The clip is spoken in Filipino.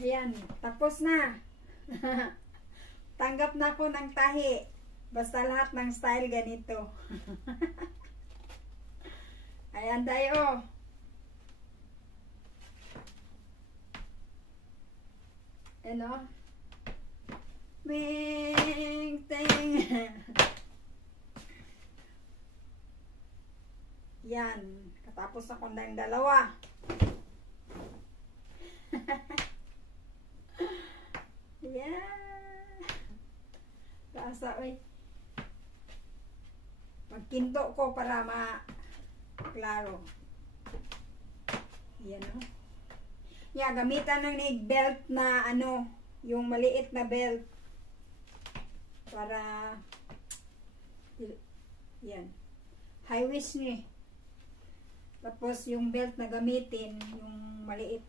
Ayan, tapos na. Tanggap na ako ng tahi. Basta lahat ng style ganito. Ayan tayo. Ano? Bing, ting. Yan. Katapos ako ng dalawa. Yeah. Kasa, oy. Magkinto ko para ma-klaro. Yan, o. Yeah, gamitan ng belt na ano, yung maliit na belt. Para, yan. High waist ni. Tapos yung belt na gamitin, yung maliit.